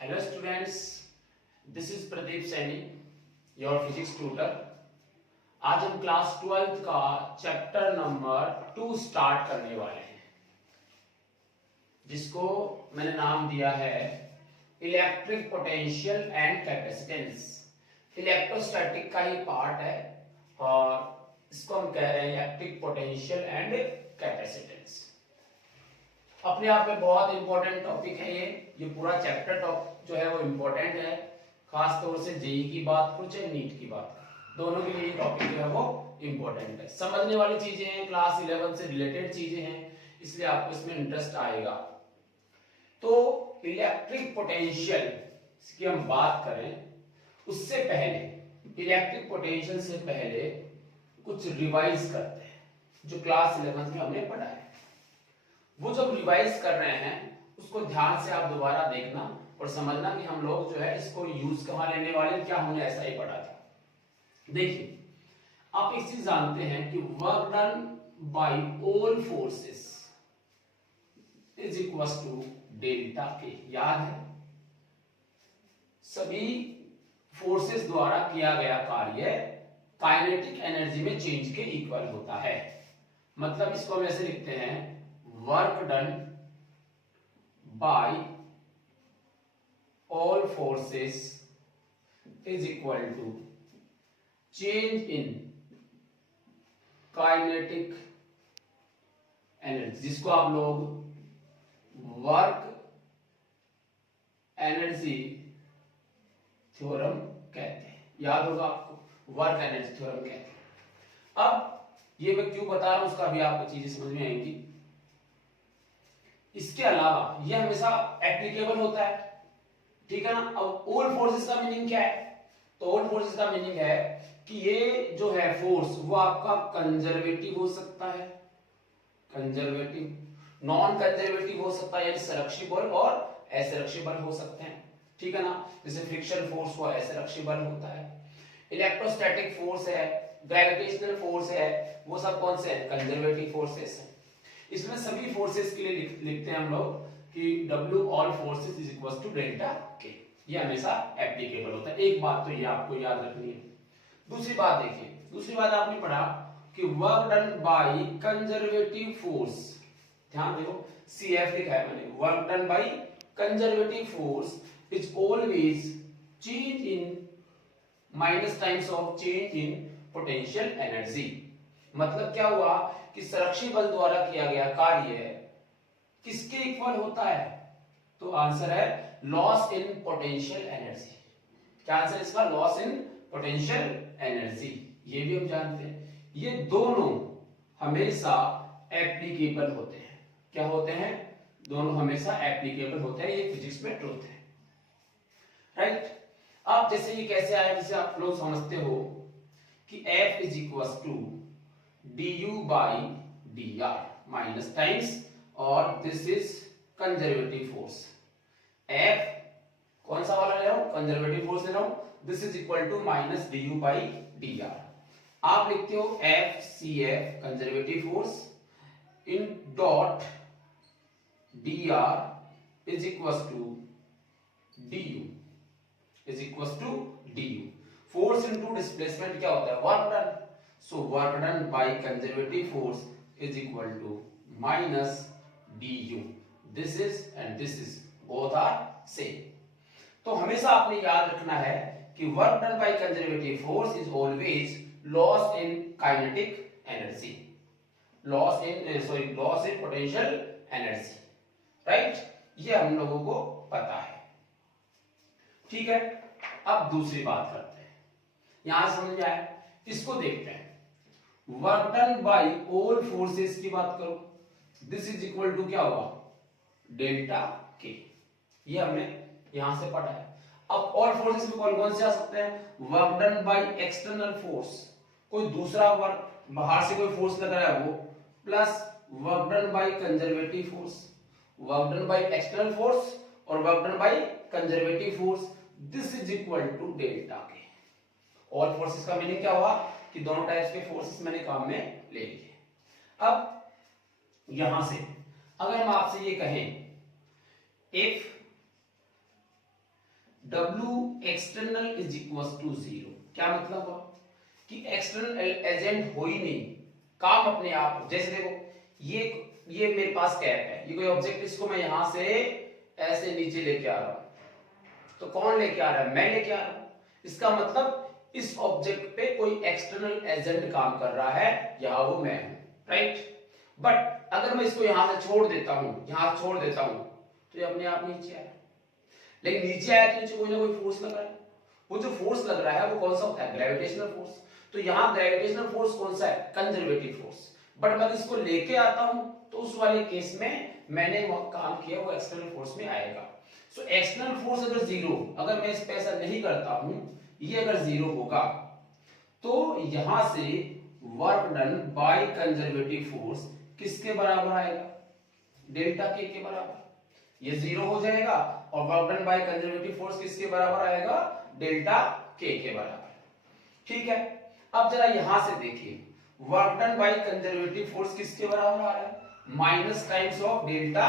Hello students, this is Pradeep Saini, your physics tutor. आज हम class 12th का chapter number 2 start करने वाले हैं, जिसको मैंने नाम दिया है electric potential and capacitance. Electrostatic का ही पार्ट है और इसको हम कह रहे हैं इलेक्ट्रिक पोटेंशियल एंड कैपेसिटेंस। अपने आप में बहुत इंपॉर्टेंट टॉपिक है ये पूरा चैप्टर जो है वो इंपॉर्टेंट है, खास तौर से जेई की बात करो चाहे नीट की बात करो, दोनों के लिए टॉपिक जो है वो इंपॉर्टेंट है। समझने वाली चीजें हैं, क्लास 11 से रिलेटेड चीजें हैं, इसलिए आपको इसमें इंटरेस्ट आएगा। तो इलेक्ट्रिक पोटेंशियल की हम बात करें, उससे पहले इलेक्ट्रिक पोटेंशियल से पहले कुछ रिवाइज करते हैं जो क्लास 11 में हमने पढ़ा है। वो जब रिवाइज कर रहे हैं उसको ध्यान से आप दोबारा देखना और समझना कि हम लोग जो है इसको यूज कहाँ लेने वाले, क्या हमने ऐसा ही पढ़ा था। देखिए, आप एक चीज जानते हैं कि work done by all forces is equal to delta K. याद है, सभी फोर्सेस द्वारा किया गया कार्य काइनेटिक एनर्जी में चेंज के इक्वल होता है। मतलब इसको हम ऐसे लिखते हैं, work done by all forces is equal to change in kinetic energy, जिसको आप लोग वर्क एनर्जी थ्योरम कहते हैं। याद होगा आपको, वर्क एनर्जी थ्योरम कहते हैं। अब ये मैं क्यों बता रहा हूं उसका भी आपको चीजें समझ में आएंगी। इसके अलावा ये हमेशा एप्लीकेबल होता है, ठीक है ना। अब ऑल फोर्सेस का मीनिंग क्या है? तो ऑल फोर्सेस का मीनिंग है कि ये जो है फोर्स वो आपका कंजर्वेटिव हो सकता है, कंजर्वेटिव, नॉन कंजर्वेटिव हो सकता है, यानी संरक्षिबल और असंरक्षिबल हो सकते हैं, ठीक है ना। जैसे फ्रिक्शन फोर्स हुआ असंरक्षिबल होता है, इलेक्ट्रोस्टैटिक फोर्स है, ग्रेविटेशनल फोर्स है, वो सब कौन से है? कंजर्वेटिव फोर्सेस है। इसमें सभी फोर्सेस के लिए लिखते हैं हम लोग कि W all forces is equal to delta K। ये हमेशा एप्लीकेबल होता है। एक बात तो ये आपको याद रखनी है। दूसरी बात देखिए, दूसरी बात आपने पढ़ा कि work done by conservative force, ध्यान देखो CF लिखा है मैंने, work done by conservative force is always change in minus times of change in potential energy. मतलब क्या हुआ कि संरक्षी बल द्वारा किया गया कार्य किसके इक्वल होता है? तो आंसर है लॉस इन पोटेंशियल एनर्जी। क्या आंसर इसका? Loss in potential energy. ये भी हम जानते हैं। ये दोनों हमेशा एप्लीकेबल होते हैं। क्या होते हैं? दोनों हमेशा एप्लीकेबल होते हैं। ये फिजिक्स में ट्रूथ है, राइट। अब जैसे ये कैसे आया, जैसे आप लोग समझते हो कि F is equal to du by dr minus times, और this is conservative force. F कौन सा वाला ले रहा हूं? कंजर्वेटिव फोर्स ले रहा हूं। This is equal to minus du by dr। आप लिखते हो FCF conservative force in dot dr is equal to du is equal to du। Force into displacement क्या होता है? Work done. So work done by conservative force is equal to minus du. This is and this is both are same. तो हमेशा आपने याद रखना है कि work done by conservative force is always loss in kinetic energy, loss in potential energy, right? ये हम लोगों को पता है, ठीक है। अब दूसरी बात करते हैं, यहां समझ में आया, इसको देखते हैं। Work done by all forces की बात करो, दिस इज इक्वल टू क्या होगा? डेल्टा के। ये हमने यहां से पढ़ा है। अब ऑल फोर्सेस में कौन कौन से आ सकते हैं? Work done by external force, कोई दूसरा वर्क, बाहर से कोई फोर्स लग रहा है वो, plus work done by conservative force, work done by external force और work done by conservative force, this is equal to delta K. All forces का मीनिंग क्या हुआ कि दोनों टाइप्स के फोर्सेस मैंने काम में ले लिए। अब यहां से अगर हम आपसे ये कहें, if W external is equal to 0। क्या मतलब हुआ कि एक्सटर्नल एजेंट हो ही नहीं, काम अपने आप। जैसे देखो ये मेरे पास कैप है, ये कोई ऑब्जेक्ट, इसको मैं यहां से ऐसे नीचे लेके आ रहा हूं, तो कौन लेके आ रहा है? मैं लेके आ रहा हूं। इसका मतलब इस ऑब्जेक्ट पे कोई एक्सटर्नल एजेंट काम कर रहा है, यहां वो मैं हूं, राइट। बट अगर मैं इसको यहां से छोड़ देता हूं, यहां छोड़ देता हूं, तो ये अपने आप नीचे आया। लेकिन नीचे आया तो नीचे कोई ना कोई फोर्स लग रहा है। वो जो फोर्स लग रहा है वो कौन सा होता है? Gravitational force. तो यहाँ ग्रेविटेशनल फोर्स कौन सा है? Conservative force. बट मैं इसको लेके आता हूं तो उस वाले केस में मैंने काम किया वो एक्सटर्नल फोर्स में आएगा। सो एक्सटर्नल फोर्स अगर जीरो, अगर मैं इस पे ऐसा नहीं करता हूं, ये अगर जीरो होगा तो यहां से work done by conservative force किसके बराबर आएगा? डेल्टा के बराबर। ये जीरो हो जाएगा और work done by conservative force किसके बराबर आएगा? डेल्टा के बराबर। ठीक है, अब जरा यहां से देखिए, work done by conservative force किसके बराबर आ रहा है? Minus times of delta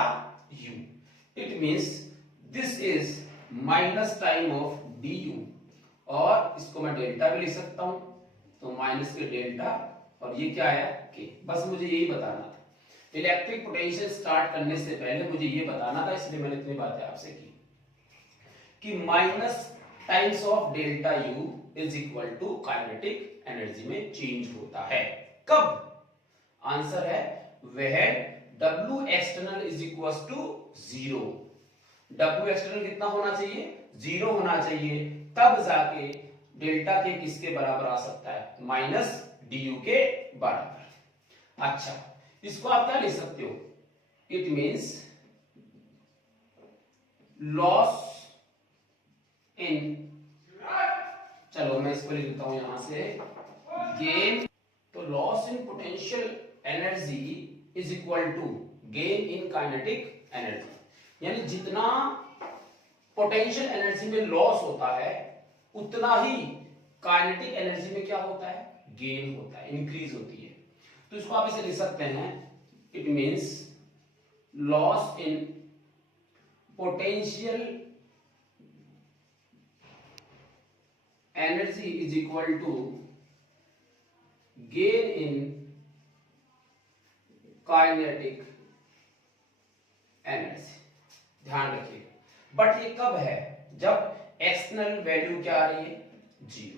you. It means this is minus time of D you, और इसको मैं डेल्टा भी लिख सकता हूं, तो माइनस के डेल्टा, और ये क्या आया? के। बस मुझे यही बताना था। इलेक्ट्रिक पोटेंशियल स्टार्ट करने से पहले मुझे ये बताना था, इसलिए मैंने इतनी बातें आपसे की कि minus times of delta U is equal to kinetic energy में चेंज होता है। कब? आंसर है when W external is equal to 0। W external कितना होना चाहिए? 0 होना चाहिए, तब जाके डेल्टा के किसके बराबर आ सकता है? माइनस डी के बराबर। अच्छा, इसको आप क्या लिख सकते हो? इट मींस लॉस इन, चलो मैं इसको लिख देता हूं यहां से, गेन। तो loss in potential energy is equal to gain in kinetic energy. यानी जितना पोटेंशियल एनर्जी में लॉस होता है उतना ही काइनेटिक एनर्जी में क्या होता है? गेन होता है, इंक्रीज होती है। तो इसको आप इसे लिख सकते हैं, it means loss in potential energy is equal to gain in kinetic energy. ध्यान रखिए, बट ये कब है? जब एक्सटर्नल वैल्यू क्या आ रही है? 0।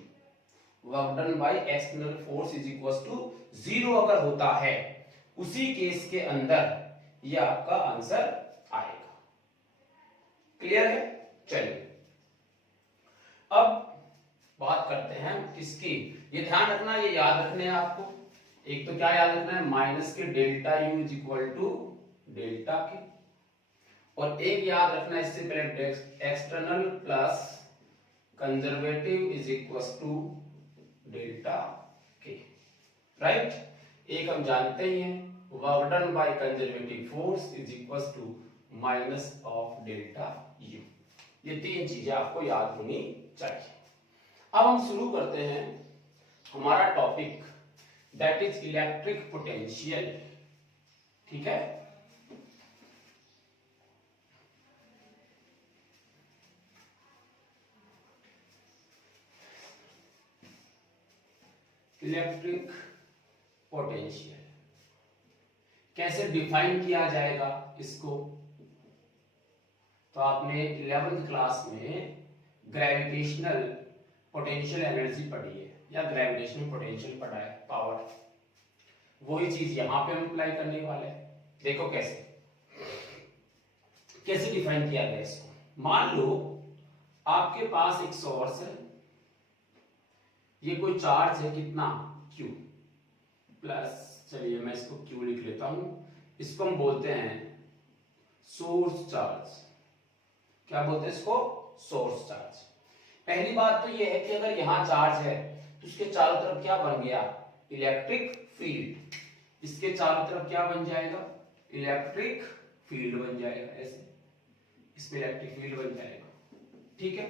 Work done by external force is equal to 0 अगर होता है, उसी केस के अंदर ये आपका आंसर आएगा। क्लियर है? चलिए अब बात करते हैं किसकी। ये ध्यान रखना, ये याद रखने हैं आपको। एक तो क्या याद रखना है? माइनस के delta U is equal to delta K, और एक याद रखना है इससे पहले, external plus conservative is equal to delta K, right. एक हम जानते ही हैं, work done by conservative force is equal to minus of delta U. ये तीन चीजें आपको याद होनी चाहिए। अब हम शुरू करते हैं हमारा topic, that is electric potential. ठीक है, इलेक्ट्रिक पोटेंशियल कैसे डिफाइन किया जाएगा इसको? तो आपने 11th क्लास में ग्रेविटेशनल पोटेंशियल एनर्जी पढ़ी है, या ग्रेविटेशनल पोटेंशियल पढ़ा है, पावर। वही चीज यहां पे हम अप्लाई करने वाले हैं। देखो कैसे डिफाइन किया गया इसको। मान लो आपके पास एक सोर्स है, ये कोई चार्ज है, कितना? Q प्लस, चलिए मैं इसको Q लिख लेता हूं। इसको हम बोलते हैं सोर्स चार्ज। क्या बोलते हैं इसको? Source charge. पहली बात तो ये है कि अगर यहां चार्ज है तो उसके चारों तरफ क्या बन गया? Electric field. इसके चारों तरफ क्या बन जाएगा? इलेक्ट्रिक फील्ड बन जाएगा, ऐसे इसमें इलेक्ट्रिक फील्ड बन जाएगा। ठीक है,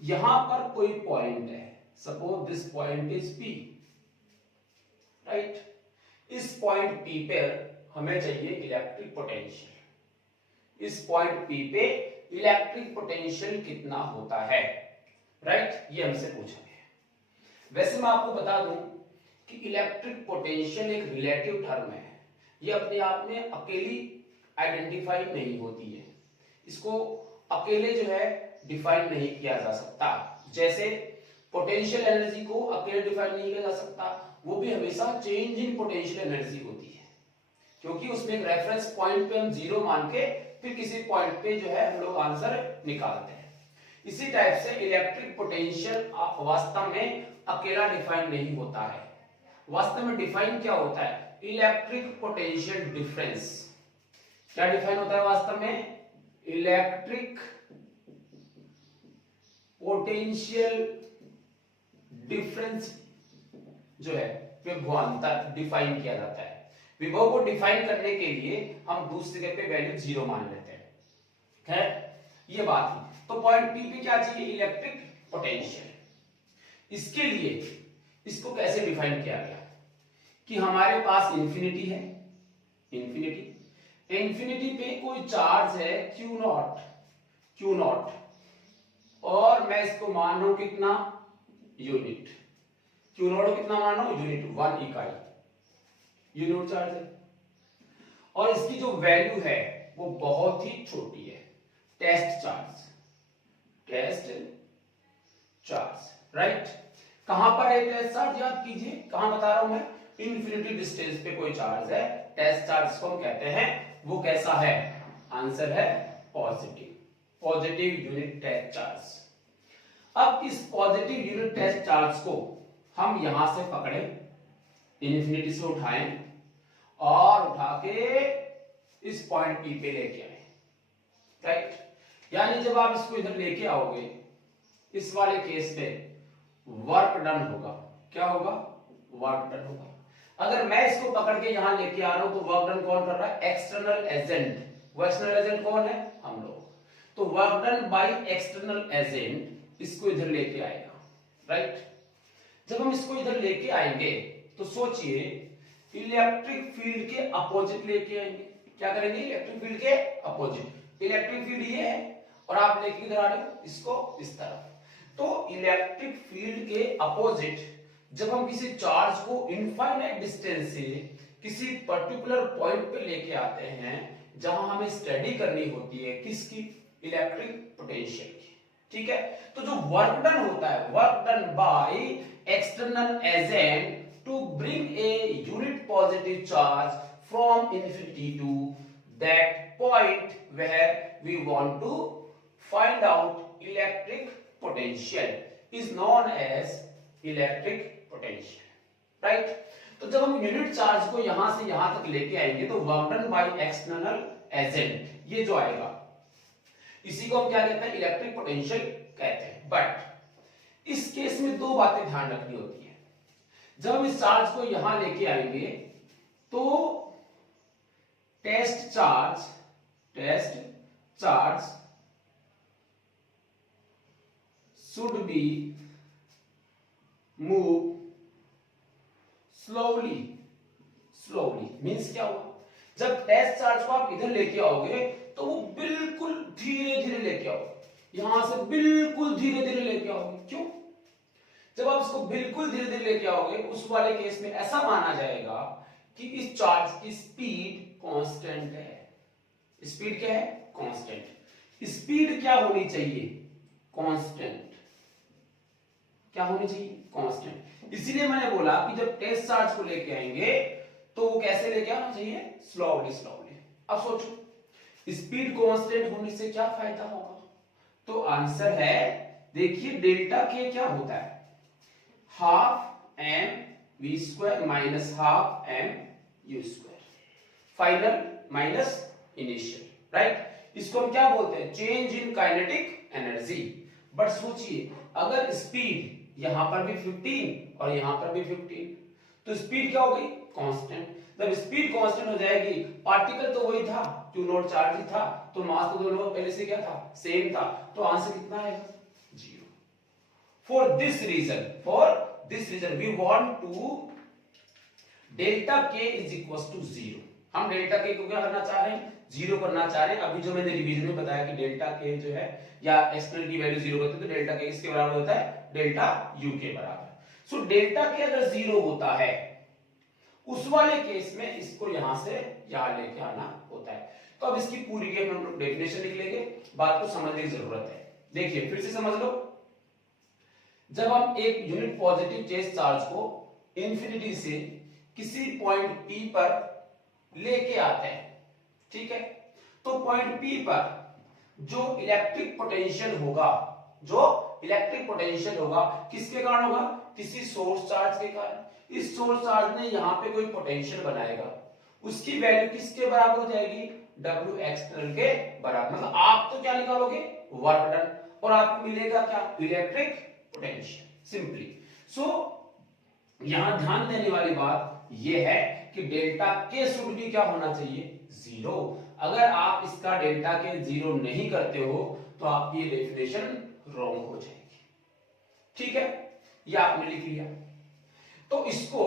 यहां पर कोई पॉइंट है, suppose this point is P, right. इस पॉइंट P पे हमें चाहिए इलेक्ट्रिक पोटेंशियल। इस पॉइंट P पे इलेक्ट्रिक पोटेंशियल कितना होता है, राइट, ये हमसे पूछा गया। वैसे मैं आपको बता दूं कि इलेक्ट्रिक पोटेंशियल एक रिलेटिव टर्म है, ये अपने आप में अकेली आइडेंटिफाई नहीं होती है, इसको अकेले जो है डिफाइन नहीं किया जा सकता। जैसे पोटेंशियल एनर्जी को अकेले डिफाइन नहीं किया जा सकता, वो भी हमेशा चेंज इन पोटेंशियल एनर्जी होती है, क्योंकि उसमें एक रेफरेंस पॉइंट पे हम जीरो मान के फिर किसी पॉइंट पे जो है हम लोग आंसर निकालते हैं। इसी टाइप से इलेक्ट्रिक पोटेंशियल वास्तव में अकेला डिफाइन नहीं होता है। वास्तव में डिफाइन क्या होता है, इलेक्ट्रिक पोटेंशियल डिफरेंस। क्या डिफाइन होता है वास्तव में, इलेक्ट्रिक पोटेंशियल डिफरेंस जो है विभवांतर डिफाइन किया जाता है। विभव को डिफाइन करने के लिए हम दूसरी जगह पे वैल्यू जीरो मान लेते हैं, है ये बात है। तो पॉइंट पी पे क्या चाहिए, इलेक्ट्रिक पोटेंशियल। इसके लिए इसको कैसे डिफाइन किया गया कि हमारे पास इंफिनिटी है, इंफिनिटी पे कोई चार्ज है क्यू नॉट, और मैं इसको मान रहा हूं कितना, यूनिट। क्यू नॉट कितना मान रहा हूं, यूनिट, 1 इकाई यूनिट चार्ज है, और इसकी जो वैल्यू है वो बहुत ही छोटी है, टेस्ट चार्ज, राइट। कहां पर है टेस्ट चार्ज, याद कीजिए, कहां बता रहा हूं मैं, इन्फिनिटी डिस्टेंस पे कोई चार्ज है, टेस्ट चार्ज को हम कहते हैं, वो कैसा है, आंसर है पॉजिटिव यूनिट टेस्ट चार्ज। अब इस पॉजिटिव यूनिट टेस्ट चार्ज को हम यहां से पकड़े, इन्फिनिटी से उठाएं और उठा के इस पॉइंट पी पे लेके आए, राइट। यानी जब आप इसको इधर लेके आओगे, इस वाले केस में वर्क डन होगा, क्या होगा, वर्क डन होगा। अगर मैं इसको पकड़ के यहां लेके आ रहा हूं तो वर्क डन कौन कर रहा है, एक्सटर्नल एजेंट। वो एक्सटर्नल एजेंट कौन है, हम लोग। तो work done by external agent इसको इधर लेके आएगा, राइट। जब हम इसको इधर लेके आएंगे तो सोचिए इलेक्ट्रिक फील्ड के अपोजिट लेके आएंगे। क्या करेंगे, इलेक्ट्रिक फील्ड के अपोजिट। इलेक्ट्रिक फील्ड ये है और आप लेके इधर आ रहे हो इसको इस तरफ, तो इलेक्ट्रिक फील्ड के अपोजिट जब हम किसी चार्ज को इनफाइनाइट डिस्टेंस से किसी पर्टिकुलर पॉइंट पे लेके आते हैं जहां हमें स्टडी करनी होती है किसकी, इलेक्ट्रिक पोटेंशियल की, ठीक है। तो जो वर्क डन होता है, work done by external agent to bring a unit positive charge from infinity to that point where we want to find out electric potential is known as electric potential, right। तो जब हम unit charge को यहां से यहां तक लेके आएंगे तो work done by external agent ये जो आएगा, इसी को हम क्या कहते हैं, इलेक्ट्रिक पोटेंशियल कहते हैं। बट इस केस में दो बातें ध्यान रखनी होती है। जब हम इस चार्ज को यहां लेके आएंगे तो test charge should be move slowly means क्या हुआ, जब टेस्ट चार्ज को आप इधर लेके आओगे तो वो बिल्कुल धीरे धीरे लेके आओगे, यहां से बिल्कुल धीरे धीरे लेके आओगे। क्यों, जब आप इसको बिल्कुल धीरे धीरे लेके आओगे उस वाले केस में ऐसा माना जाएगा कि इस चार्ज की स्पीड कांस्टेंट है। स्पीड क्या है, कांस्टेंट। स्पीड क्या होनी चाहिए, कांस्टेंट। क्या होनी चाहिए, कांस्टेंट। इसीलिए मैंने बोला कि जब टेस्ट चार्ज को लेके आएंगे तो वो कैसे लेके आना चाहिए, स्लोली। अब सोचो स्पीड कांस्टेंट होने से क्या फायदा होगा, तो आंसर है, देखिए डेल्टा के क्या होता है, half M V square minus half M U square, final minus initial, right. इसको हम क्या बोलते हैं, change in kinetic energy. But सोचिए अगर स्पीड यहां पर भी 15 और यहां पर भी 15 तो स्पीड क्या हो गई, कांस्टेंट। जब स्पीड कांस्टेंट हो जाएगी, पार्टिकल तो वही था, क्यू नॉट चार्ज ही था, तो मास तो दोनों पहले से क्या था, सेम था, तो आंसर कितना आएगा, 0। For this reason we want to delta k is equals to 0। हम डेल्टा के को क्या करना चाह रहे हैं, जीरो करना चाह रहे हैं, अभी जो मैंने रिवीजन में बताया कि डेल्टा के जो है या एक्सटर्नल की वैल्यू जीरो करते हैं तो डेल्टा के किसके बराबर होता है, डेल्टा यू के बराबर। सो डेल्टा के अगर जीरो होता है उस वाले केस में इसको यहां से यहां लेके आना होता है। तो अब इसकी पूरी की हम लोग डेफिनेशन लिख लेंगे, बात को समझने की जरूरत है। देखिए फिर से समझ लो, जब हम एक यूनिट पॉजिटिव चार्ज चार्ज को इंफिनिटी से किसी पॉइंट P पर लेके आते हैं, ठीक है, तो पॉइंट P पर जो इलेक्ट्रिक पोटेंशियल होगा, जो इलेक्ट्रिक पोटेंशियल होगा किसके कारण होगा, किसी सोर्स चार्ज के कारण। इस सोर्स चार्ज ने यहां पे कोई पोटेंशियल बनाएगा, उसकी वैल्यू किसके बराबर हो जाएगी, W एक्सटर्नल के बराबर। मतलब आप तो क्या निकालोगे, वर्क डन, और आपको मिलेगा क्या, इलेक्ट्रिक पोटेंशियल, सिंपली। सो यहां ध्यान देने वाली बात यह है कि डेल्टा के शुड भी क्या होना चाहिए, जीरो। अगर आप इसका डेल्टा के जीरो नहीं करते हो तो आपकी ये डेफिनेशन रॉन्ग हो जाएगी, ठीक है, ये आपने लिख लिया। तो इसको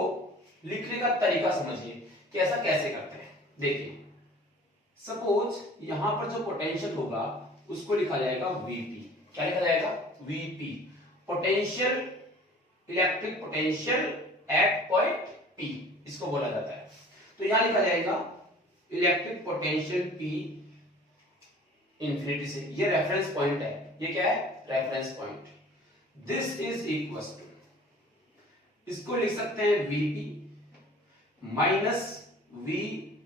लिखने का तरीका समझिए कि ऐसा कैसे करते हैं। देखिए सपोज यहां पर जो पोटेंशियल होगा उसको लिखा जाएगा Vp। क्या लिखा जाएगा, Vp, potential, electric potential at point P, इसको बोला जाता है। तो यहां लिखा जाएगा इलेक्ट्रिक पोटेंशियल P इंफिनिटी से, ये रेफरेंस पॉइंट है, ये क्या है, reference point. This is equal to, इसको लिख सकते हैं Vp minus V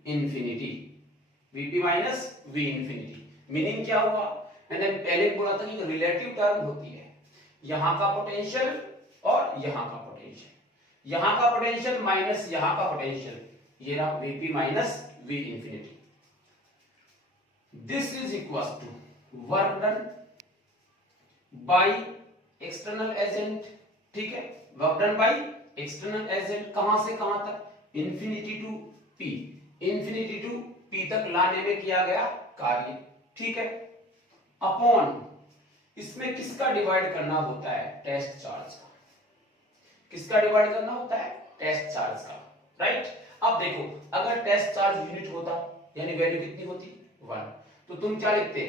infinity, Vp minus V infinity. Meaning क्या हुआ, मैंने पहले बोला था कि रिलेटिव टर्म होती है, यहां का पोटेंशियल और यहां का पोटेंशियल, यहां का पोटेंशियल माइनस यहां का पोटेंशियल, ये रहा Vp minus V infinity. This is equal to work done by external agent, ठीक है, work done by external agent, कहां से कहां तक, infinity to P, infinity to P तक लाने में किया गया कार्य, ठीक है, अपॉन इसमें किसका डिवाइड करना होता है, टेस्ट चार्ज का, किसका डिवाइड करना होता है, टेस्ट चार्ज का, राइट। अब देखो अगर टेस्ट चार्ज यूनिट होता यानी वैल्यू कितनी होती, 1, तो तुम क्या लिखते,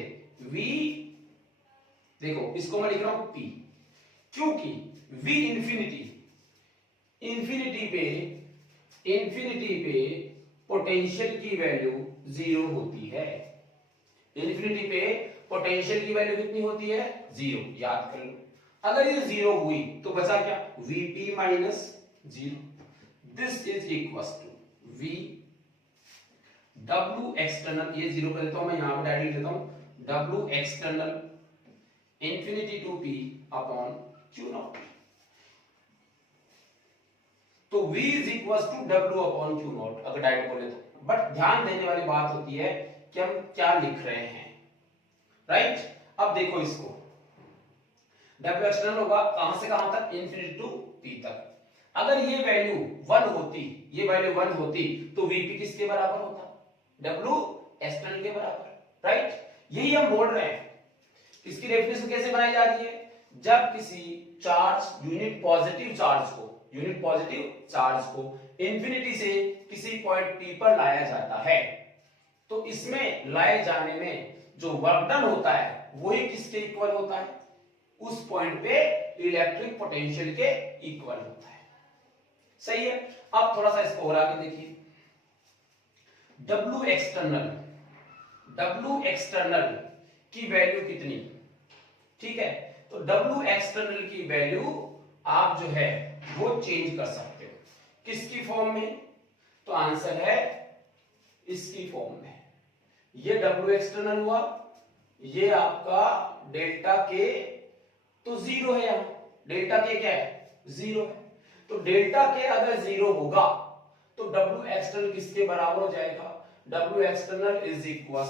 V, देखो इसको मैं लिख रहा हूं P, क्योंकि V इंफिनिटी, इंफिनिटी पे पोटेंशियल की वैल्यू 0 होती है, इंफिनिटी पे पोटेंशियल की वैल्यू कितनी होती है, 0, याद कर लो। अगर ये 0 हुई तो बचा क्या, Vp minus 0, this is equal to V W external, ये 0 कर देता हूं मैं, यहां पे डायरेक्ट लिखता हूं W external infinity to P upon Q naught. तो V is equal to W upon Q naught, अगर डायरेक्ट बोले तो। बट ध्यान देने वाली बात होती है कि हम क्या लिख रहे हैं, राइट। अब देखो इसको, W एक्सटर्नल होगा कहां से कहां तक, इंफिनिटी टू P तक। अगर ये वैल्यू 1 होती, ये वैल्यू 1 होती तो Vp किसके बराबर होता, W एक्सटर्नल के बराबर, राइट। यही हम बोल रहे हैं। इसकी डेफिनेशन कैसे बनाई जा रही है, जब किसी चार्ज यूनिट पॉजिटिव चार्ज को इंफिनिटी से किसी पॉइंट P पर लाया जाता है तो इसमें लाए जाने में जो वर्क डन होता है वही किसके इक्वल होता है, उस पॉइंट पे इलेक्ट्रिक पोटेंशियल के इक्वल होता है, सही है। अब थोड़ा सा इसको और आगे देखिए, W एक्सटर्नल की वैल्यू कितनी, ठीक है, तो W एक्सटर्नल की वैल्यू आप जो है वो चेंज कर सकते हो, किसकी फॉर्म में, तो आंसर है इसकी फॉर्म में। ये W एक्सटर्नल हुआ, ये आपका डेल्टा के, तो 0 है, यहां डेल्टा के क्या है, 0 है, तो डेल्टा के अगर 0 होगा तो W एक्सटर्नल किसके बराबर हो जाएगा, W external is equal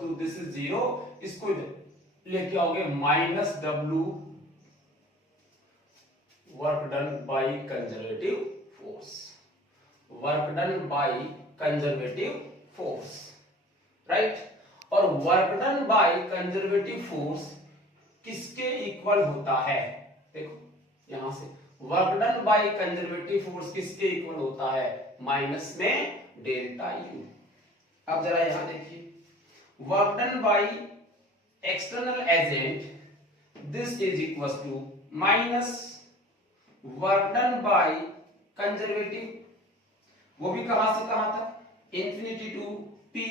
to this is 0, इसको लेके आओगे minus W work done by conservative force, right. और work done by conservative force किसके इक्वल होता है, देखो यहां से work done by conservative force किसके इक्वल होता है, माइनस में डेल्टा यू। अब जरा यहां देखिए, work done by external agent this is equal to minus work done by conservative, वो भी कहां से कहां तक, इंफिनिटी टू पी,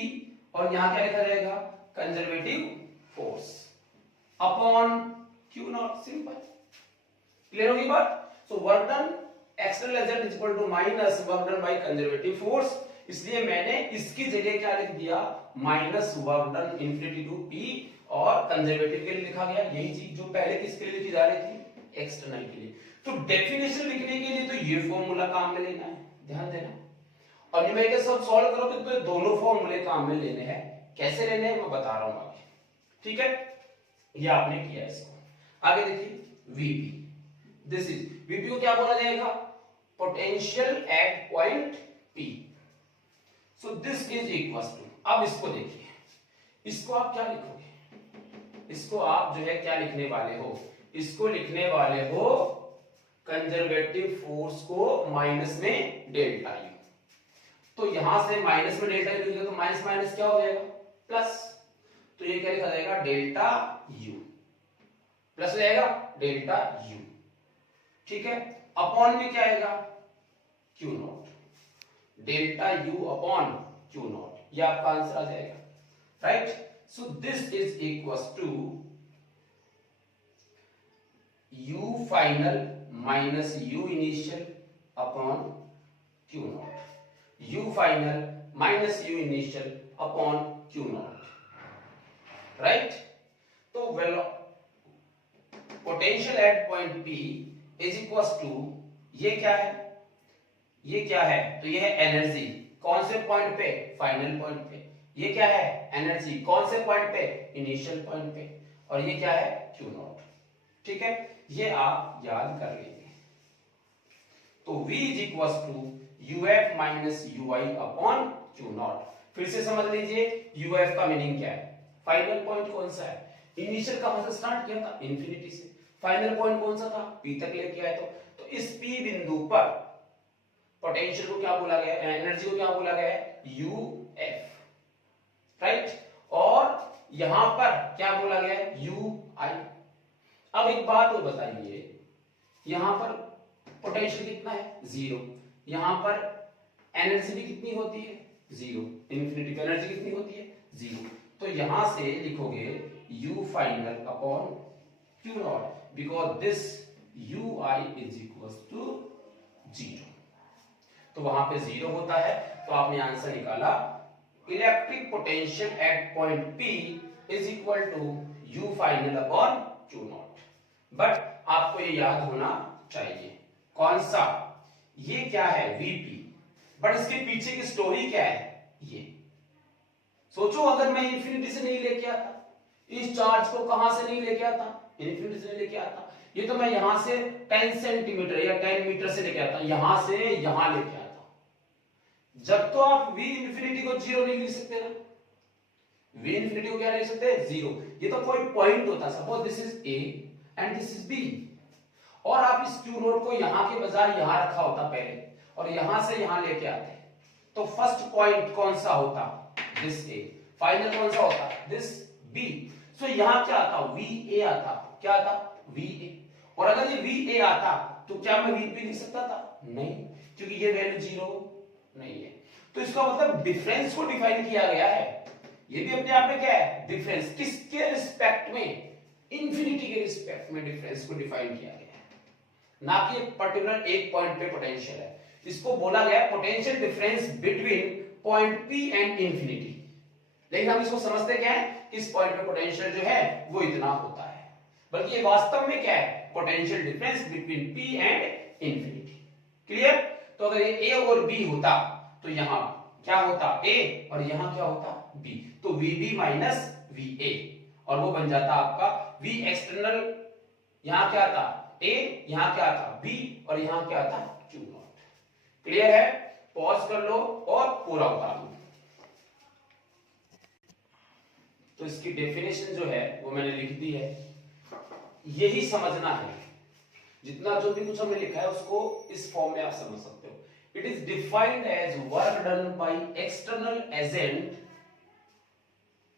और यहां क्या लिखा जाएगा, conservative force upon Q naught. Simple, clear होगी बात। So work done external agent is equal to minus work done by conservative force, इसलिए मैंने इसकी जगह क्या लिख दिया, minus work done infinity to P, और कंजर्वेटिव के लिए लिखा गया यही चीज जो पहले किसके लिए लिखी जा रही थी, एक्सटर्नल के लिए। तो डेफिनेशन लिखने के लिए तो ये फॉर्मूला काम में लेना है, ध्यान देना। और न्यूमेरिकल सब सॉल्व करोगे तो दोनों फॉर्मूले काम में लेने हैं, कैसे लेने हैं मैं बता रहा हूं आगे, ठीक है। ये आपने किया इसको। आगे देखिए वीपी, दिस इज वीपी को क्या बोला जाएगा, potential at point P. So this is equal to, अब इसको देखिए, इसको आप क्या लिखोगे, इसको आप जो है क्या लिखने वाले हो, इसको लिखने वाले हो कंजर्वेटिव फोर्स को माइनस में डेल्टा यू। तो यहां से माइनस में डेल्टा यू लिखोगे तो माइनस माइनस क्या हो जाएगा, प्लस, तो ये क्या लिखा जाएगा, डेल्टा यू, प्लस हो जाएगा डेल्टा यू, ठीक है। अपॉन में क्या आएगा, Q naught, delta U upon Q naught, ये आपका आंसर आ जाएगा, right. So this is equal to U final minus U initial upon Q naught, U final minus U initial upon Q naught, right. तो potential at point P is equal to, ये क्या है, ये क्या है, तो ये है एनर्जी, कौन से पॉइंट पे, फाइनल पॉइंट पे। ये क्या है, एनर्जी, कौन से पॉइंट पे, इनिशियल पॉइंट पे, और ये क्या है, क्यू नॉट, ठीक है। ये आप याद कर लेंगे। तो V is equal to U F minus U I upon Q naught. फिर से समझ लीजिए यूएफ का मीनिंग क्या है, फाइनल पॉइंट कौन सा है, इनिशियल कहां से स्टार्ट किया था, इंफिनिटी से, फाइनल पॉइंट कौन सा था, पी तक लेके आए। तो इस पी बिंदु पर पोटेंशियल को क्या बोला गया, एनर्जी को क्या बोला गया है, यूएफ, राइट। और यहां पर क्या बोला गया है, यूआई। अब एक बात और बताइए, यहां पर पोटेंशियल कितना है, जीरो, यहां पर एनर्जी भी कितनी होती है, जीरो, इंफिनिटी की एनर्जी कितनी होती है, जीरो। तो यहां से लिखोगे u final upon q naught, because this ui is equal to zero. तो वहां पे जीरो होता है, तो आपने आंसर निकाला electric potential at point P is equal to u final upon q naught. But आपको ये याद होना चाहिए, कौन सा, ये क्या है, Vp, बट इसके पीछे की स्टोरी क्या है, ये सोचो। अगर मैं इंफिनिटी से नहीं लेके आता, इस चार्ज को कहां से नहीं लेके आता, इंफिनिटी से नहीं लेके आता, ये तो मैं यहां से 10 सेंटीमीटर या 10 मीटर से लेके आता, यहां से यहां लेके आता, जब तो आप v इंफिनिटी को जीरो नहीं लिख सकते ना, v इंफिनिटी को क्या लिख सकते हैं, जीरो। ये तो कोई पॉइंट होता, suppose this is a and this is b, और आप इस q नोट को यहां के बजाय यहां रखा होता पहले, और यहां से यहां लेके आते, तो फर्स्ट पॉइंट कौन सा होता, दिस a, फाइनल कौन सा होता, दिस b। सो यहां क्या आता, va आता, क्या आता, va। और अगर ये va आता तो क्या मैं vp लिख सकता था, नहीं, क्योंकि ये वैल्यू जीरो नहीं है। तो इसका मतलब डिफरेंस को डिफाइन किया गया है, ये भी अपने आप में क्या है, डिफरेंस, किसके रिस्पेक्ट में, इंफिनिटी के रिस्पेक्ट में डिफरेंस को डिफाइन किया गया है, ना कि पर्टिकुलर एक पॉइंट पे पोटेंशियल है। इसको बोला गया potential difference between point P and infinity. लेकिन हम इसको समझते क्या है, इस पॉइंट पे पोटेंशियल जो है वो इतना होता है, बल्कि ये वास्तव में क्या है, potential difference between P and infinity. Clear. तो अगर ये A और B होता तो यहां क्या होता, A, और यहां क्या होता, B, तो VB माइनस VA, और वो बन जाता आपका V एक्सटर्नल, यहां क्या आता A, यहां क्या आता B, और यहां क्या आता Q नॉट। क्लियर है, पॉज कर लो और पूरा उतार लो। तो इसकी डेफिनेशन जो है वो मैंने लिख दी है, यही समझना है, जितना जो भी कुछ हमने लिखा है उसको इस फॉर्म में आप समझ सकते हो। It is defined as work done by external agent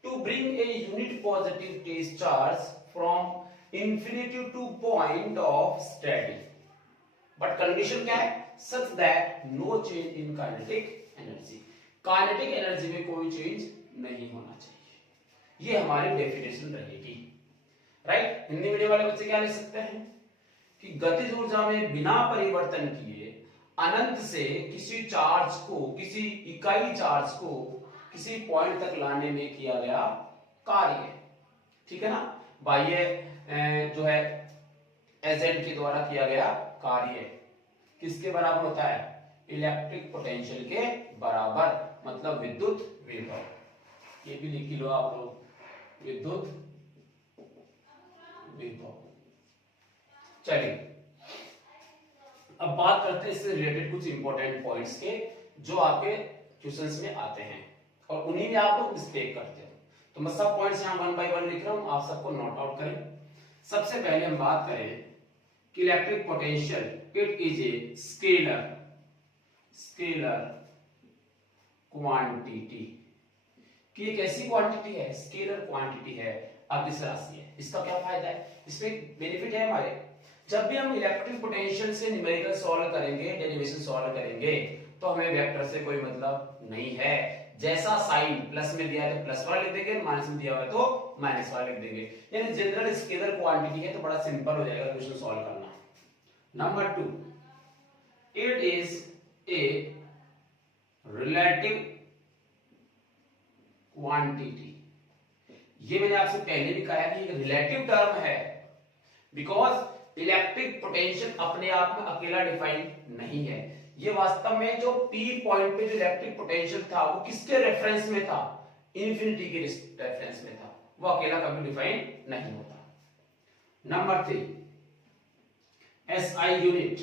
to bring a unit positive test charge from infinity to point of steady. But condition क्या है? Such that no change in kinetic energy. Kinetic energy में कोई change नहीं होना चाहिए। ये हमारी definition रहेगी। राइट? हिंदी मीडियम वाले बच्चे क्या लिख सकते हैं कि गतिज ऊर्जा में बिना परिवर्तन किए अनंत से किसी चार्ज को, किसी इकाई चार्ज को किसी पॉइंट तक लाने में किया गया कार्य, ठीक है ना, बाह्य जो है एजेंट के द्वारा किया गया कार्य किसके बराबर होता है? इलेक्ट्रिक पोटेंशियल के बराबर, मतलब विद्युत विभव। ये भी लिख लो आप लोग, विद्युत विभव। चलिए अब बात करते हैं इससे रिलेटेड कुछ इंपॉर्टेंट पॉइंट्स के जो आपके क्वेश्चंस में आते हैं और उन्हीं में आप लोग मिस्टेक करते हो। तो मैं सब पॉइंट्स यहां 1 बाय 1 लिख रहा हूं, आप सबको नोट आउट करें। सबसे पहले हम बात करें कि electric potential it is a scalar quantity, कि एक ऐसी क्वांटिटी है, स्केलर क्वांटिटी है, अदिश राशि है। इसका क्या फायदा है? इसमें बेनिफिट है हमारे, जब भी हम इलेक्ट्रिक पोटेंशियल से न्यूमेरिकल सॉल्व करेंगे, डेरिवेशन सॉल्व करेंगे, तो हमें वेक्टर से कोई मतलब नहीं है। जैसा साइन प्लस में दिया है तो प्लस वाला लिख देंगे, माइनस में दिया हुआ है तो माइनस वाला लिख देंगे। यानी जनरल स्केलर क्वांटिटी है तो बड़ा सिंपल हो जाएगा क्वेश्चन सॉल्व करना। Number 2, it is a relative quantity. ये मैंने आपसे पहले भी कहा है कि एक रिलेटिव टर्म है, बिकॉज इलेक्ट्रिक पोटेंशियल अपने आप में अकेला डिफाइन नहीं है। ये वास्तव में जो P पॉइंट पे जो इलेक्ट्रिक पोटेंशियल था वो किसके रेफरेंस में था? इन्फिनिटी के रेफरेंस में था, वो अकेला कभी डिफाइन नहीं होता। नंबर 3, SI यूनिट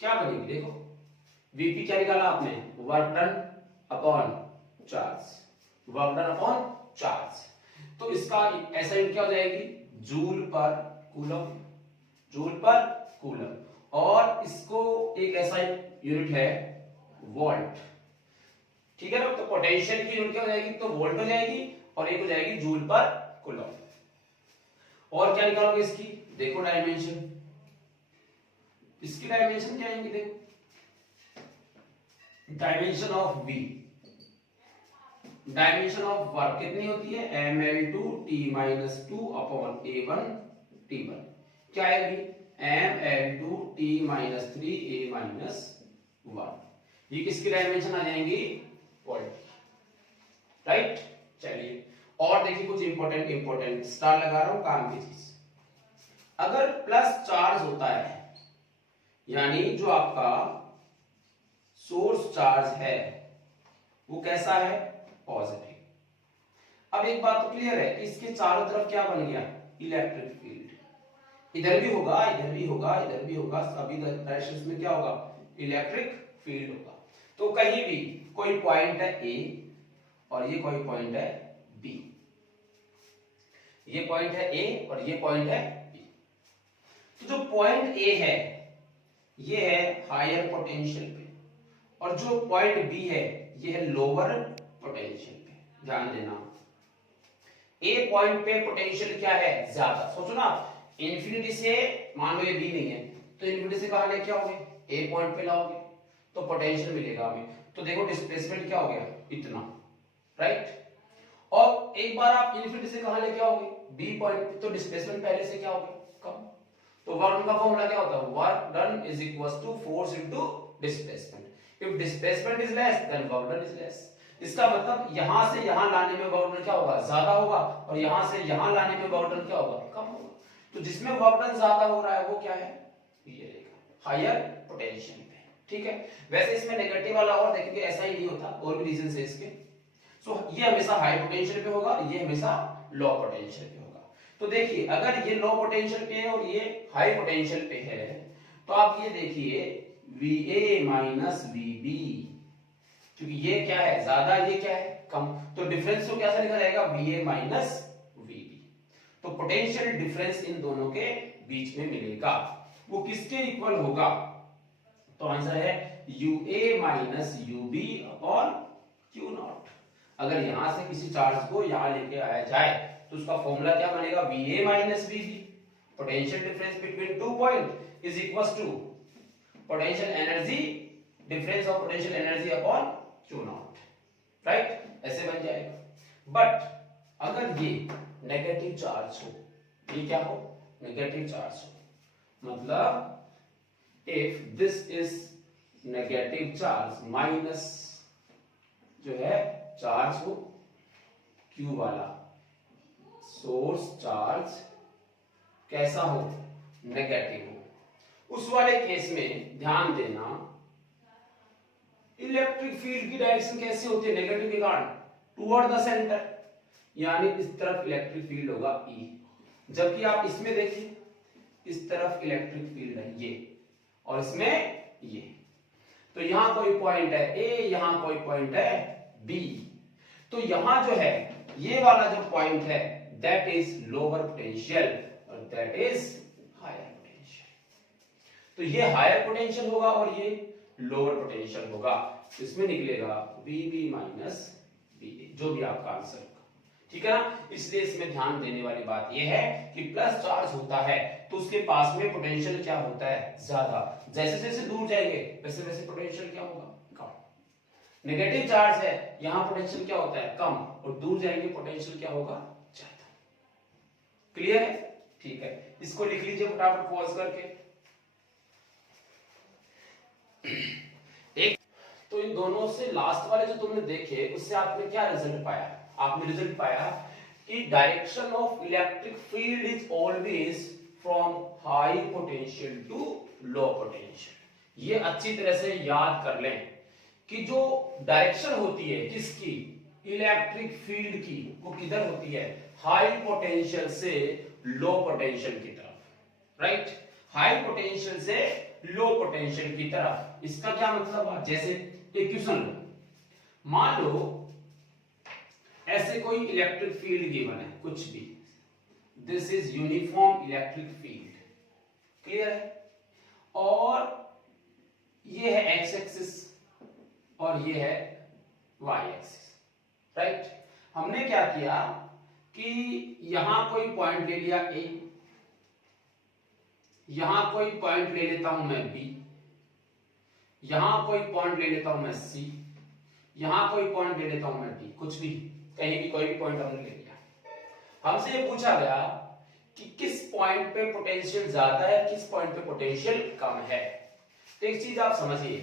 क्या बनेगी? देखो VP क्या निकाला आपने? Work done upon charge, work done upon charge. तो इसका SI यूनिट क्या हो जाएगी? जूल पर कूलम, जूल पर कूलम। और इसको एक ऐसा यूनिट है वोल्ट, ठीक है ना। तो पोटेंशियल की यूनिट क्या हो जाएगी? तो वोल्ट हो जाएगी और एक हो जाएगी जूल पर कूलम। और क्या निकालोगे इसकी? देखो डायमेंशन, इसकी डायमेंशन क्या आएंगी? देखो dimension of V, dimension of work कितनी होती है? ml2t-2 upon a1t1। क्या आएगी? ml2t-3a-1। ये किसकी डायमेंशन आ जाएंगी? वोल्ट। राइट, चलिए और देखिए कुछ इंपॉर्टेंट स्टार लगा रहा हूं काम की चीज। अगर प्लस चार्ज होता है, यानी जो आपका सोर्स चार्ज है वो कैसा है? पॉजिटिव। अब एक बात तो क्लियर है कि इसके चारों तरफ क्या बन गया? Electric field. इधर भी होगा, इधर भी होगा, इधर भी होगा, सभी डायरेक्शंस में क्या होगा? इलेक्ट्रिक फील्ड होगा। तो कहीं भी कोई पॉइंट है A और ये कोई पॉइंट है B, ये पॉइंट है A और ये पॉइंट है B। तो जो पॉइंट A है ये है हायर पोटेंशियल पे और जो पॉइंट B है ये है लोअर पोटेंशियल पे। ध्यान देना, A पॉइंट पे पोटेंशियल क्या है? ज्यादा। सोचो ना, इन्फिनिटी से मान लो ये B नहीं है तो इन्फिनिटी से कहां लेके आओगे? A पॉइंट पे लाओगे तो पोटेंशियल मिलेगा हमें। तो देखो डिस्प्लेसमेंट क्या हो गया? इतना। राइट, और एक बार आप इन्फिनिटी से कहां लेके आओगे? B पॉइंट पे, तो डिस्प्लेसमेंट पहले से क्या हो गया? कम। तो वर्क का फॉर्मूला क्या होता है? Work done is equals to force into displacement. If displacement is less then work done is less. इसका मतलब यहां से यहां लाने में वर्क डन क्या होगा? ज्यादा होगा, और यहां से यहां लाने में वर्क डन क्या होगा? कम होगा। तो जिसमें वर्क डन ज्यादा हो रहा है वो क्या है? ये रहेगा हायर पोटेंशियल पे। ठीक है, वैसे इसमें नेगेटिव वाला और देखेंगे ऐसा ही नहीं होता, और भी रीजन है इसके। सो ये हमेशा हाई पोटेंशियल पे होगा, ये हमेशा लो पोटेंशियल पे होगा। तो देखिए अगर ये लो पोटेंशियल पे है और ये हाई पोटेंशियल पे है तो आप ये देखिए VA माइनस VB, क्योंकि ये क्या है? ज्यादा, ये क्या है? कम। तो डिफरेंस को कैसा लिखा जाएगा? VA minus VB। तो पोटेंशियल डिफरेंस इन दोनों के बीच में मिलेगा, वो किसके इक्वल होगा? तो आंसर है UA minus UB upon Q naught. अगर यहां से किसी चार्ज को यहां लेके आया जाए तो उसका फॉर्मूला क्या बनेगा, VA minus VB, potential difference between 2 point is equals to potential energy difference of potential energy upon Q naught, right, ऐसे बन जाएगा। बट अगर ये नेगेटिव चार्ज हो, ये क्या हो, नेगेटिव चार्ज हो, मतलब if this is negative charge minus जो है चार्ज हो Q वाला, सोर्स चार्ज कैसा हो, नेगेटिव हो, उस वाले केस में ध्यान देना इलेक्ट्रिक फील्ड की डायरेक्शन कैसी होती है, नेगेटिव के कारण टुवर्ड द सेंटर, यानी इस तरफ इलेक्ट्रिक फील्ड होगा E। जबकि आप इसमें देखिए इस तरफ इलेक्ट्रिक फील्ड है ये, और इसमें ये, तो यहां कोई पॉइंट है A, यहां कोई पॉइंट है B, तो यहां जो है ये वाला जो पॉइंट है दैट इज लोअर पोटेंशियल और दैट इज हायर पोटेंशियल। तो ये हायर पोटेंशियल होगा और ये लोअर पोटेंशियल होगा, इसमें निकलेगा VB माइनस VA, जो भी आपका आंसर होगा, ठीक है ना। इसलिए इसमें ध्यान देने वाली बात यह है कि प्लस चार्ज होता है तो उसके पास में पोटेंशियल क्या होता है, ज्यादा, जैसे जैसे दूर जाएंगे वैसे वैसे पोटेंशियल क्या होगा, कम। नेगेटिव चार्ज है, यहां पोटेंशियल क्या होता है, कम, और दूर जाएंगे पोटेंशियल क्या होगा, ज्यादा। क्लियर है, ठीक है, इसको लिख लीजिए फटाफट पॉज करके। एक तो इन दोनों से लास्ट वाले जो तुमने देखे उससे आपने क्या रिजल्ट पाया, आपने रिजल्ट पाया कि direction of electric field is always from high potential to low potential. ये अच्छी तरह से याद कर लें कि जो डायरेक्शन होती है किसकी, इलेक्ट्रिक फील्ड की, वो किधर होती है, हाई पोटेंशियल से लो पोटेंशियल की तरफ, राइट, हाई पोटेंशियल से लो पोटेंशियल की तरफ। इसका क्या मतलब है, जैसे एक क्वेश्चन लो, मान लो ऐसे कोई इलेक्ट्रिक फील्ड गिवन है, कुछ भी, this is uniform electric field, clear है, और ये है एक्स एक्सिस और ये है वाई एक्सिस, राइट। हमने क्या किया कि यहां कोई पॉइंट ले लिया ए, यहां कोई पॉइंट ले लेता हूं मैं बी, यहां कोई पॉइंट ले लेता हूं मैं सी, यहां कोई पॉइंट ले लेता हूं मैं डी, कुछ भी, कहीं भी कोई भी पॉइंट हमने ले लिया। हमसे ये पूछा गया कि किस पॉइंट पे पोटेंशियल ज्यादा है, किस पॉइंट पे पोटेंशियल कम है। तो एक चीज आप समझिए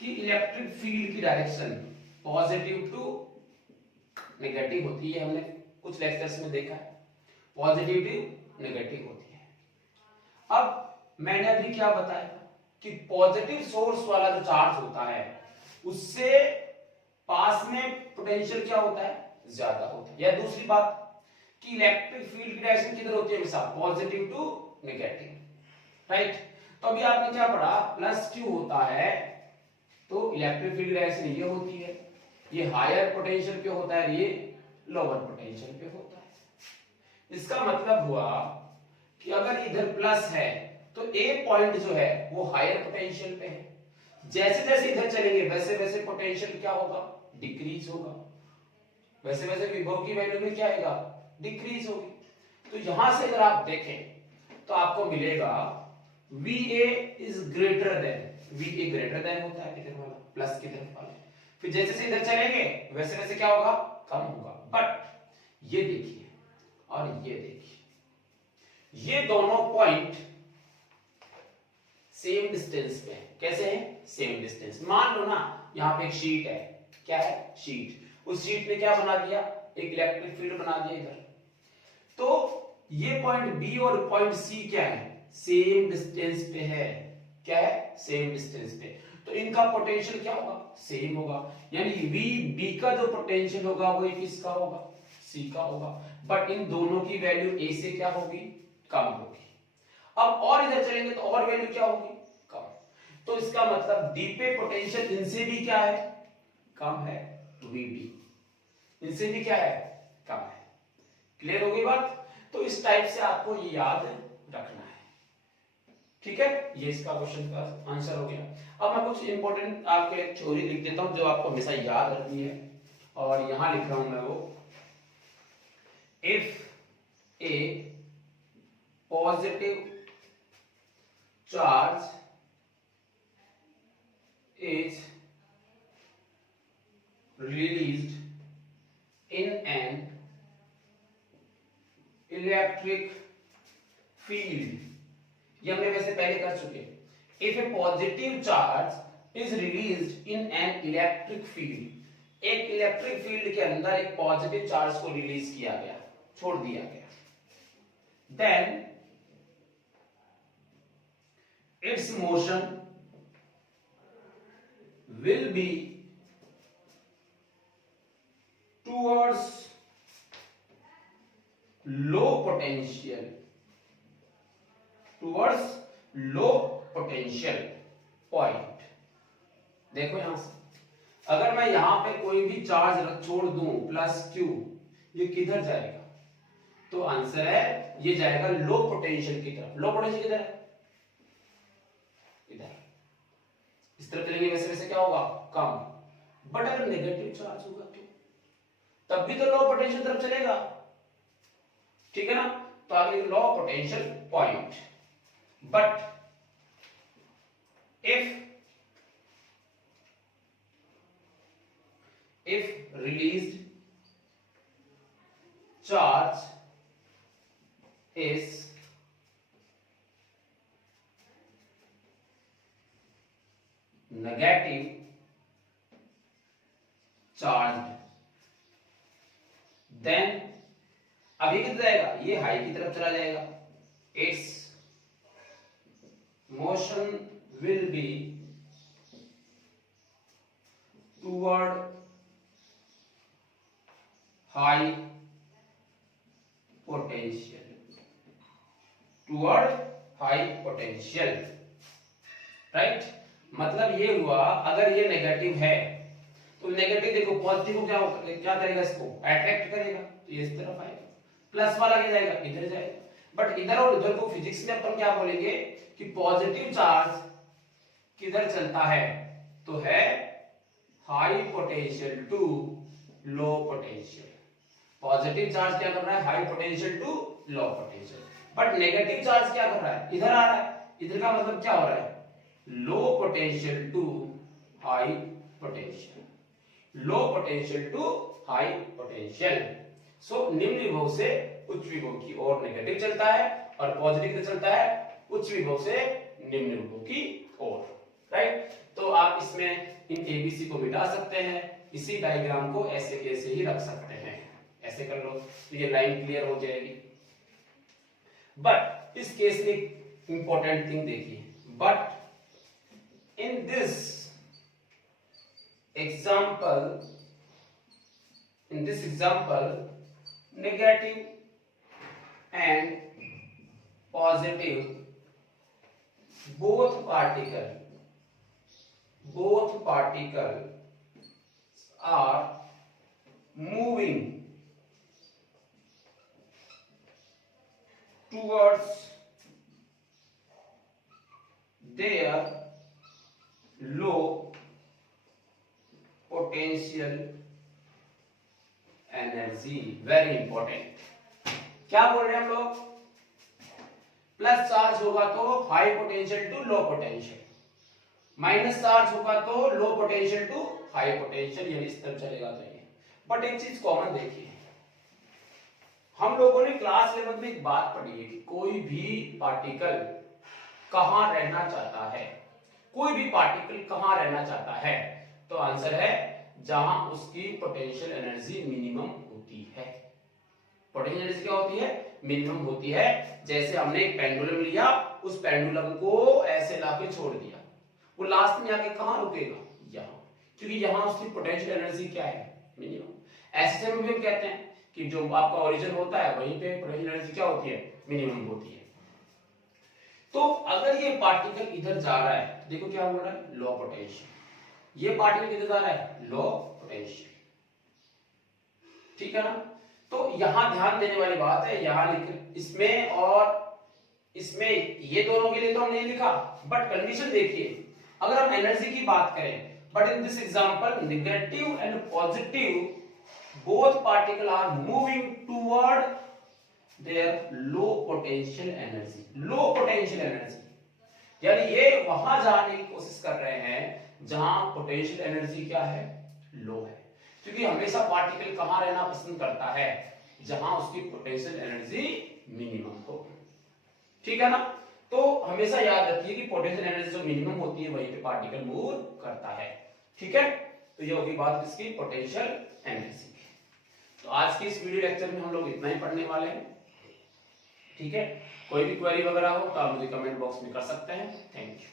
कि इलेक्ट्रिक फील्ड की डायरेक्शन पॉजिटिव टू नेगेटिव होती है, हमने कुछ लेक्चर्स में देखा है, पॉजिटिव टू नेगेटिव होती है। अब मैंने अभी क्या बताया कि पॉजिटिव सोर्स वाला जो चार्ज होता है उससे पास में पोटेंशियल क्या होता है, ज्यादा होता है। या दूसरी बात कि इलेक्ट्रिक फील्ड की डायरेक्शन किधर होती है, हमेशा पॉजिटिव टू नेगेटिव, राइट। तो अभी आपने क्या पढ़ा, प्लस क्यू होता है तो इलेक्ट्रिक फील्ड डायरेक्शन ये होती है, ये हायर पोटेंशियल पे होता है, ये लोअर पोटेंशियल पे होता है। इसका मतलब हुआ कि अगर इधर प्लस है तो ए पॉइंट जो है वो हायर पोटेंशियल पे है, जैसे जैसे इधर चलेंगे वैसे वैसे पोटेंशियल क्या होगा, डिक्रीज होगा, वैसे वैसे विभव की वैल्यू में क्या आएगा, डिक्रीज होगी। तो यहां से अगर आप देखें तो आपको मिलेगा VA is greater than, VA greater than होता है इधर वाला, प्लस की तरफ वाला, फिर जैसे जैसे इधर चलेंगे वैसे वैसे क्या होगा, कम होगा। बट ये देखिए और ये देखिए, ये दोनों पॉइंट सेम डिस्टेंस पे है। कैसे है, सेम डिस्टेंस। मान लो ना यहाँ पे एक शीट है, क्या है, शीट, उस शीट ने क्या बना दिया, एक इलेक्ट्रिक फील्ड बना दिया इधर। तो ये पॉइंट बी और पॉइंट सी क्या है, सेम डिस्टेंस पे है, क्या है, सेम डिस्टेंस पे, तो इनका पोटेंशियल क्या होगा, सेम होगा, यानी वी बी का जो पोटेंशियल होगा वो किसका होगा, सी का होगा। बट इन दोनों की वैल्यू ए से क्या होगी, कम होगी। अब और इधर चलेंगे तो और वैल्यू क्या होगी, कम। तो इसका मतलब डी पे पोटेंशियल इनसे भी क्या है, कम है, वीबी इनसे भी क्या है, कम है। क्लियर हो गई बात। तो इस टाइप से आपको ये याद रखना है, ठीक है, ये इसका क्वेश्चन का आंसर हो गया। अब मैं कुछ इंपॉर्टेंट आपके लिए थ्योरी लिख देता हूं जो आपको हमेशा याद रखनी है, और यहां लिख रहा हूं मैं वो, if A positive charge is released in an electric field, ये हमने वैसे पहले कर चुके। If a positive charge is released in an electric field, एक इलेक्ट्रिक फील्ड के अंदर एक पॉजिटिव चार्ज को रिलीज किया गया, छोड़ दिया गया, then its motion will be towards low potential, towards low potential point। देखो यहां से अगर मैं यहां पे कोई भी चार्ज छोड़ दूं प्लस क्यू, ये किधर जाएगा? तो आंसर है ये जाएगा लो पोटेंशियल की तरफ। लो पोटेंशियल किधर है? इधर। इस तरफ चलेंगे वैसे वैसे क्या होगा? कम। बट अगर नेगेटिव चार्ज होगा तो तब भी तो लो पोटेंशियल तरफ चलेगा, ठीक है ना? तो आगे low potential point. But if released charge is negative charged, then अभी किधर जाएगा? ये हाई की तरफ चला जाएगा। its motion will be toward high potential, toward high potential, right? मतलब ये हुआ अगर ये नेगेटिव है तो नेगेटिव देखो पॉजिटिव को क्या करेगा? इसको अट्रैक्ट करेगा, तो ये इस तरफ आएगा। प्लस वाला क्या जाएगा? इधर जाएगा। बट इधर और उधर को फिजिक्स में अपन क्या बोलेंगे कि पॉजिटिव चार्ज किधर चलता है? तो है high potential to low potential. Positive charge क्या कर रहा है? High potential to low potential. But negative charge क्या कर रहा है? इधर आ रहा है। इधर का मतलब क्या हो रहा है? Low potential to high potential, low potential to high potential. So निम्न विभव से उच्च विभव की ओर नेगेटिव चलता है और पॉजिटिव किधर चलता है? उच्च विभव से निम्न विभव की ओर, राइट? तो आप इसमें इन एबीसी को मिटा सकते हैं, इसी डायग्राम को ऐसे कैसे ही रख सकते हैं, ऐसे कर लो तो ये लाइन क्लियर हो जाएगी। बट इस केस में इंपॉर्टेंट थिंग देखिए, but in this example negative and positive both particles are moving towards their low potential energy। Very important. क्या बोल रहे हैं हम लोग? प्लस चार्ज होगा तो high potential to low potential, minus charge होगा तो low potential to high potential, यानी इस तरफ चलेगा तो ये। बट एक चीज कॉमन देखिए, हम लोगों ने क्लास लेवल में एक बात पढ़ी है कि कोई भी पार्टिकल कहां रहना चाहता है, कोई भी पार्टिकल कहां रहना चाहता है? तो आंसर है जहां उसकी पोटेंशियल एनर्जी मिनिमम होती है। पोटेंशियल एनर्जी क्या होती है? मिनिमम होती है। जैसे हमने एक पेंडुलम लिया, उस पेंडुलम को ऐसे लाके छोड़ दिया, वो लास्ट में आके कहां रुकेगा? यहां, क्योंकि यहां उसकी पोटेंशियल एनर्जी क्या है? मिनिमम। ऐसे में भी हम कहते हैं कि जो आपका ओरिजिन होता है वहीं पे पोटेंशियल एनर्जी क्या होती है? मिनिमम होती है। तो अगर ये पार्टिकल इधर जा रहा है तो देखो क्या हो रहा है? Low potential. ये पार्टिकल किधर जा रहा है? लो पोटेंशियल, ठीक है ना? तो यहां ध्यान देने वाली बात है, यहां लिख इसमें और इसमें ये दोनों के लिए तो हम नहीं लिखा, बट कंडीशन देखिए, अगर हम एनर्जी की बात करें, but in this example negative and positive both particle are moving toward their low potential energy, low potential energy, यानी ये वहां जाने की कोशिश कर रहे हैं जहां पोटेंशियल एनर्जी क्या है, लो है, क्योंकि हमेशा पार्टिकल कहां रहना पसंद करता है, जहां उसकी पोटेंशियल एनर्जी मिनिमम हो, ठीक है ना। तो हमेशा याद रखिए कि पोटेंशियल एनर्जी जो मिनिमम होती है वहीं पे पार्टिकल मूव करता है, ठीक है। तो ये होगी बात किसकी, पोटेंशियल एनर्जी की। तो आज की इस वीडियो लेक्चर में हम लोग इतना ही पढ़ने वाले हैं, ठीक है। कोई भी क्वेरी वगैरह हो तो आप मुझे कमेंट बॉक्स में कर सकते हैं। Thank you.